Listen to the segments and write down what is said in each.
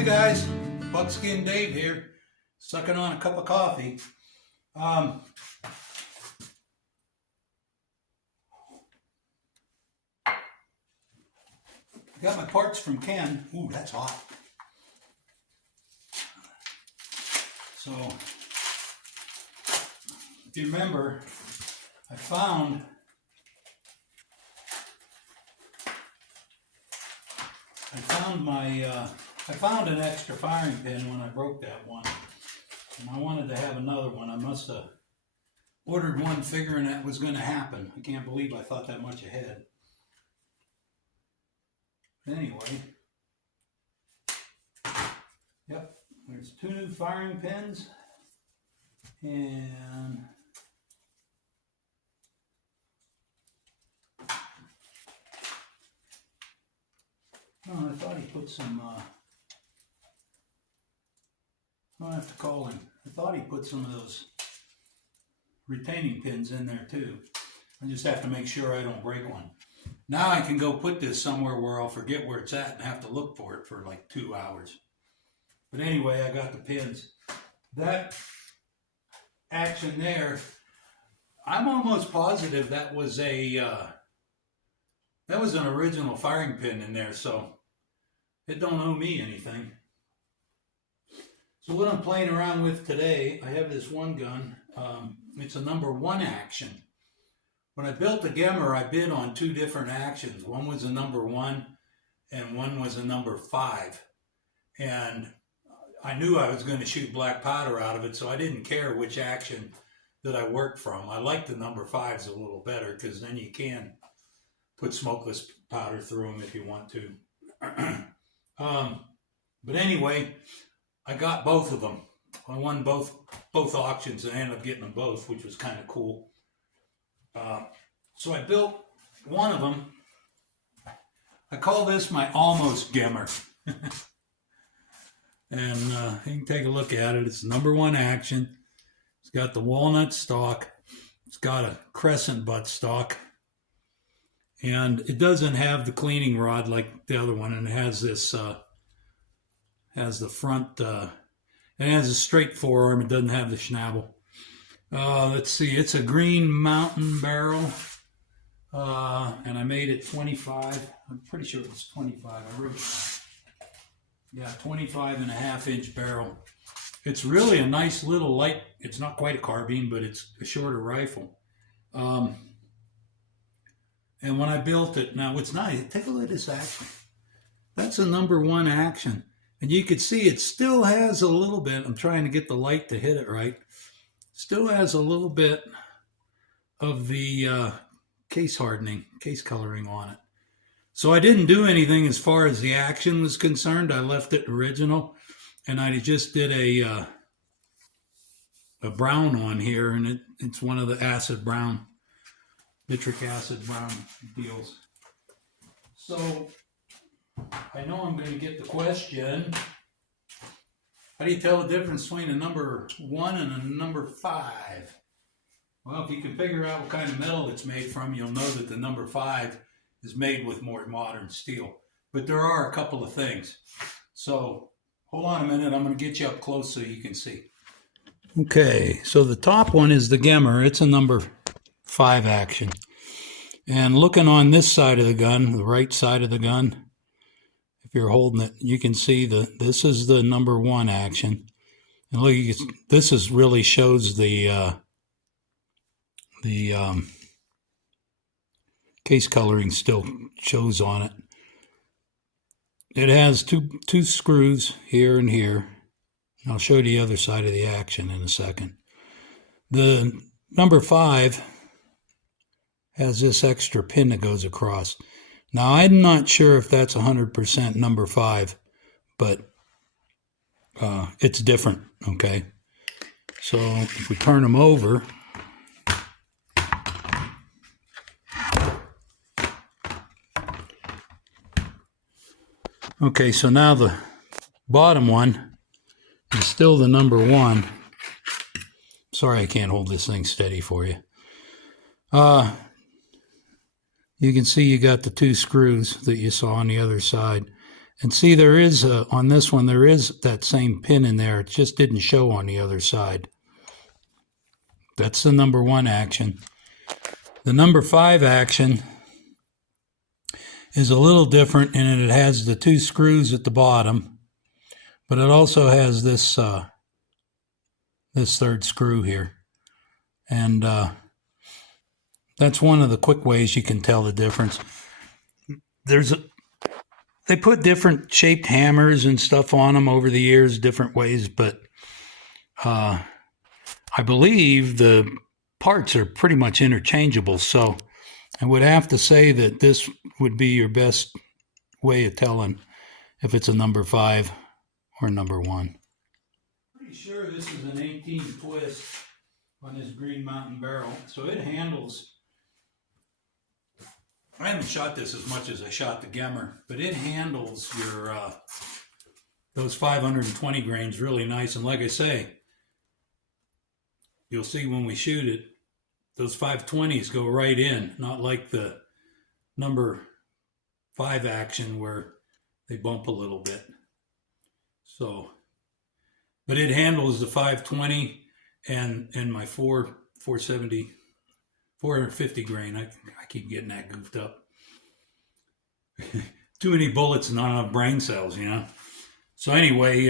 Hey guys, Buckskin Dave here, sucking on a cup of coffee. I got my parts from Ken. Ooh, that's hot. So, if you remember, I found an extra firing pin when I broke that one, and I wanted to have another one. I must have ordered one figuring that was going to happen. I can't believe I thought that much ahead. Anyway, yep, there's 2 new firing pins, and oh, I thought he put some, I'll have to call him. I thought he put some of those retaining pins in there too. I just have to make sure I don't break one. Now I can go put this somewhere where I'll forget where it's at and have to look for it for like 2 hours. But anyway, I got the pins. That action there, I'm almost positive that was an original firing pin in there, so it don't owe me anything. So what I'm playing around with today, I have this one gun. It's a #1 action. When I built the Gemmer, I bid on 2 different actions. One was a #1 and one was a #5. And I knew I was going to shoot black powder out of it, so I didn't care which action that I worked from. I like the #5s a little better because then you can put smokeless powder through them if you want to. But anyway, I got both of them. I won both auctions and I ended up getting them both, which was kind of cool. So I built one of them. I call this my almost Gemmer. And you can take a look at it. It's #1 action. It's got the walnut stock. It's got a crescent butt stock. And it doesn't have the cleaning rod like the other one. And it has this, has the front, it has a straight forearm. It doesn't have the schnabel. Let's see, it's a Green Mountain barrel. And I made it 25. I'm pretty sure it was 25. I wrote it down. Yeah, 25.5-inch barrel. It's really a nice little light. It's not quite a carbine, but it's a shorter rifle. And when I built it, now it's nice. Take a look at this action. That's a #1 action. And you can see it still has a little bit. I'm trying to get the light to hit it right. Still has a little bit of the case hardening, case coloring on it. So I didn't do anything as far as the action was concerned. I left it original, and I just did a brown on here, and it's one of the acid brown, nitric acid brown deals. So I know I'm going to get the question, how do you tell the difference between a #1 and a #5? Well, if you can figure out what kind of metal it's made from, you'll know that the #5 is made with more modern steel. But there are a couple of things. So hold on a minute. I'm going to get you up close so you can see. Okay, so the top one is the Gemmer. It's a #5 action. And looking on this side of the gun, the right side of the gun, if you're holding it, you can see this is the #1 action. And look, this is really shows the case coloring still shows on it. It has two screws here and here. I'll show you the other side of the action in a second. The #5 has this extra pin that goes across. Now, I'm not sure if that's 100% #5, but it's different, okay? So if we turn them over, okay, so now the bottom one is still the #1. Sorry I can't hold this thing steady for you. You can see you got the 2 screws that you saw on the other side. And see, there is on this one, there is that same pin in there. It just didn't show on the other side. That's the number 1 action. The number 5 action is a little different in that it has the 2 screws at the bottom, but it also has this this 3rd screw here. And that's one of the quick ways you can tell the difference. They put different shaped hammers and stuff on them over the years, different ways, but I believe the parts are pretty much interchangeable. So I would have to say that this would be your best way of telling if it's a number 5 or number 1. Pretty sure this is an 18 twist on this Green Mountain barrel, so it handles. I haven't shot this as much as I shot the Gemmer, but it handles your those 520 grains really nice. And like I say, you'll see when we shoot it, those 520s go right in, not like the number 5 action where they bump a little bit. So, but it handles the 520 and my 450 grain. I keep getting that goofed up. Too many bullets and not enough brain cells, you know. So anyway,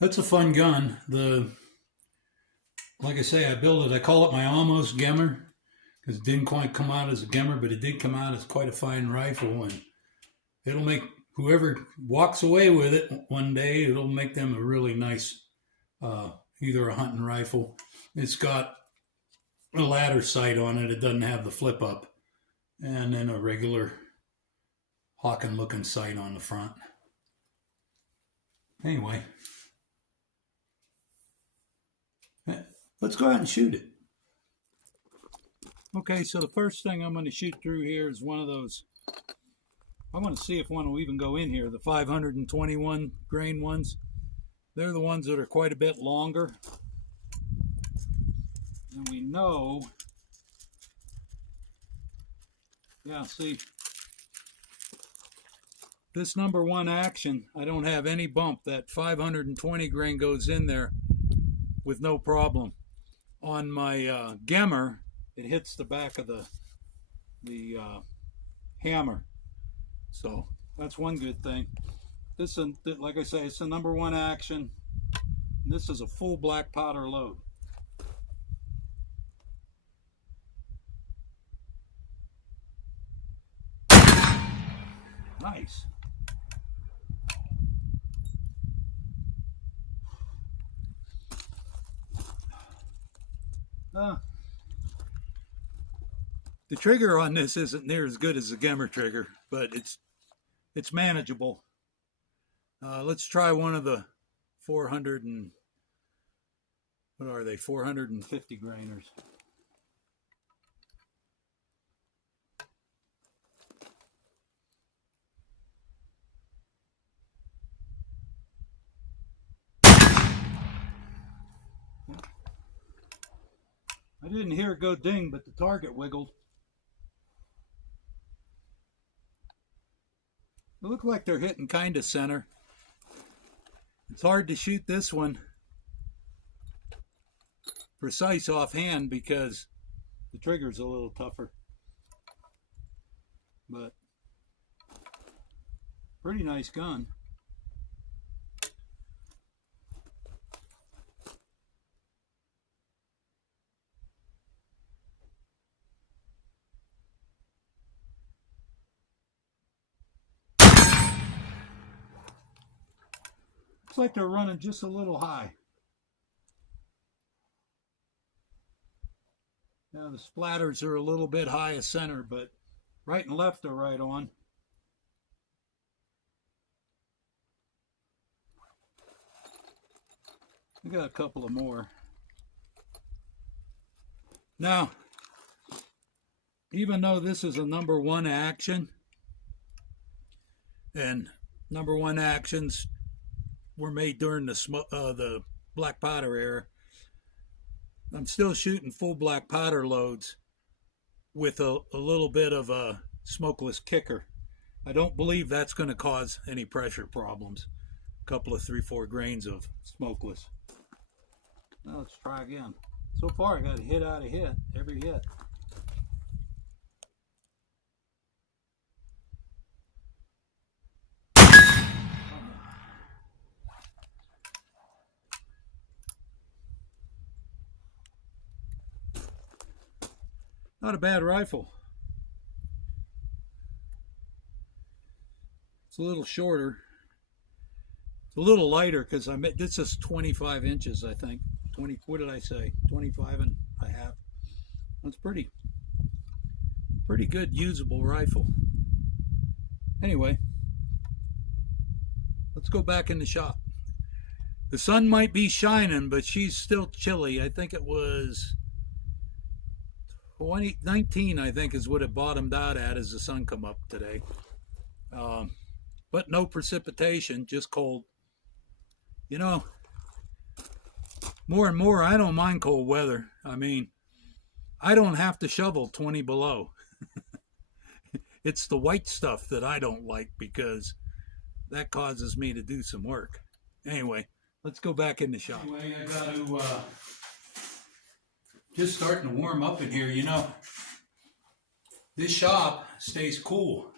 that's a fun gun. Like I say, I built it. I call it my almost Gemmer because it didn't quite come out as a Gemmer, but it did come out as quite a fine rifle, and it'll make whoever walks away with it one day, it'll make them a really nice, either a hunting rifle. It's got a ladder sight on it. It doesn't have the flip up, and then a regular Hawken looking sight on the front. Anyway, let's go out and shoot it. Okay, so the first thing I'm going to shoot through here is one of those. I want to see if one will even go in here, the 521 grain ones. They're the ones that are quite a bit longer. And we know, yeah, see, this number 1 action, I don't have any bump. That 520 grain goes in there with no problem. On my Gemmer, it hits the back of the hammer. So that's one good thing. This, like I say, it's the number 1 action. This is a full black powder load. Nice. The trigger on this isn't near as good as the Gemmer trigger, but it's manageable. Let's try one of the 400 and what are they? 450 grainers. I didn't hear it go ding, but the target wiggled. It looked like they're hitting kind of center. It's hard to shoot this one precise offhand because the trigger's a little tougher. But pretty nice gun. Looks like they're running just a little high. Now the splatters are a little bit high of center, but right and left are right on. I got a couple of more. Now, even though this is a number 1 action, and number 1 actions were made during the black powder era, I'm still shooting full black powder loads with a little bit of a smokeless kicker. I don't believe that's going to cause any pressure problems. A couple of 3-4 grains of smokeless. Now let's try again. So far I got a hit out of hit, every hit. Not a bad rifle. It's a little shorter. It's a little lighter because this is 25 inches, I think. 20. What did I say? 25 and a half. That's pretty good usable rifle. Anyway, let's go back in the shop. The sun might be shining, but she's still chilly. I think it was 19, I think, is what it bottomed out at as the sun come up today. But no precipitation, just cold. You know, more and more, I don't mind cold weather. I mean, I don't have to shovel 20 below. It's the white stuff that I don't like because that causes me to do some work. Anyway, let's go back in the shop. Anyway, I got to just starting to warm up in here. You know, this shop stays cool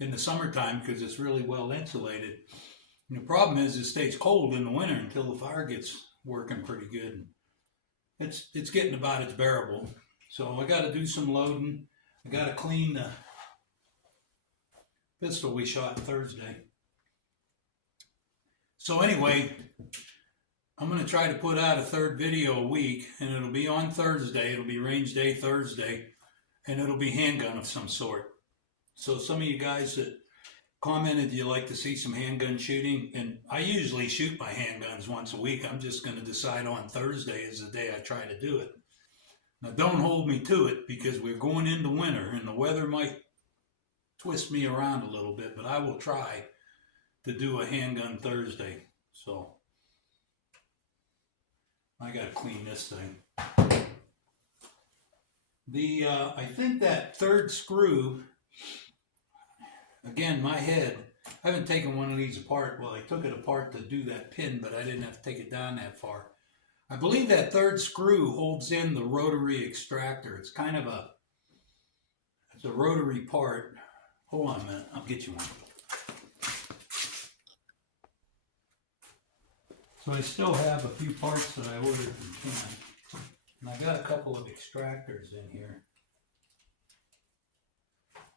in the summertime because it's really well insulated. And the problem is it stays cold in the winter until the fire gets working pretty good. It's getting about its bearable. So I got to do some loading. I got to clean the pistol we shot Thursday. So anyway, I'm going to try to put out a third video a week, and it'll be on Thursday. It'll be range day Thursday, and it'll be handgun of some sort. So some of you guys that commented you like to see some handgun shooting, and I usually shoot my handguns once a week. I'm just going to decide on Thursday is the day I try to do it. Now don't hold me to it because we're going into winter and the weather might twist me around a little bit, but I will try to do a handgun Thursday. So I got to clean this thing. I think that third screw, again, my head, I haven't taken one of these apart. Well, I took it apart to do that pin, but I didn't have to take it down that far. I believe that third screw holds in the rotary extractor. It's kind of it's a rotary part. Hold on a minute, I'll get you one. So I still have a few parts that I ordered from Ken. And I got a couple of extractors in here.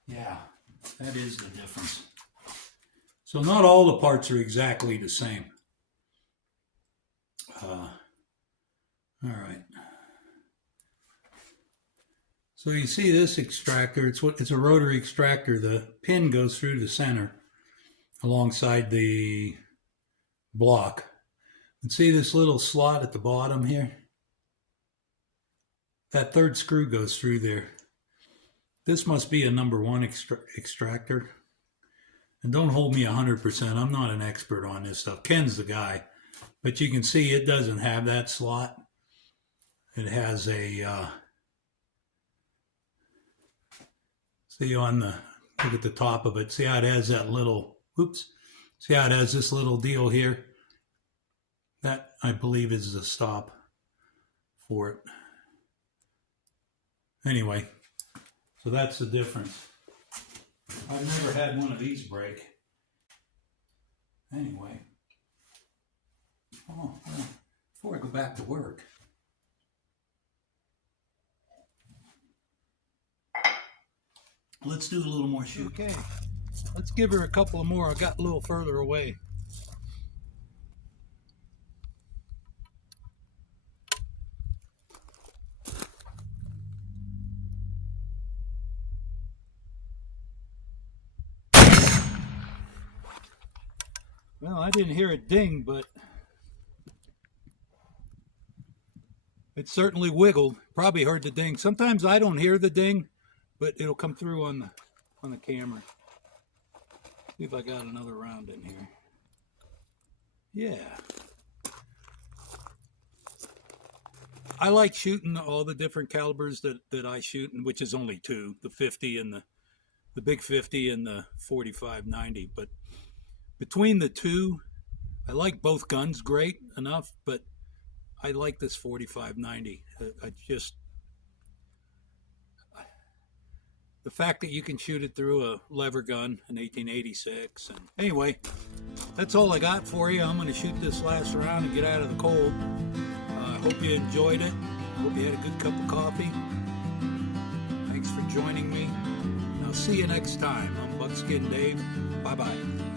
Yeah, that is the difference. So not all the parts are exactly the same. All right. So you see this extractor, it's a rotary extractor. The pin goes through the center alongside the block. And see this little slot at the bottom here? That third screw goes through there. This must be a number 1 extractor. And don't hold me 100%. I'm not an expert on this stuff. Ken's the guy. But you can see it doesn't have that slot. It has a, see on the, look at the top of it. See how it has that little, oops. See how it has this little deal here? That, I believe, is the stop for it. Anyway, so that's the difference. I've never had one of these break. Anyway. Oh, well, before I go back to work. Let's do a little more shooting. Okay, let's give her a couple of more. I got a little further away. Well, I didn't hear it ding, but it certainly wiggled. Probably heard the ding. Sometimes I don't hear the ding, but it'll come through on the camera. See if I got another round in here. Yeah. I like shooting all the different calibers that I shoot, which is only 2, the 50 and the the Big 50 and the 45-90. But between the two, I like both guns great enough, but I like this 45-90. I just, the fact that you can shoot it through a lever gun in 1886. And anyway, that's all I got for you. I'm going to shoot this last round and get out of the cold. I hope you enjoyed it. Hope you had a good cup of coffee. Thanks for joining me. I'll see you next time. I'm Buckskin Dave. Bye-bye.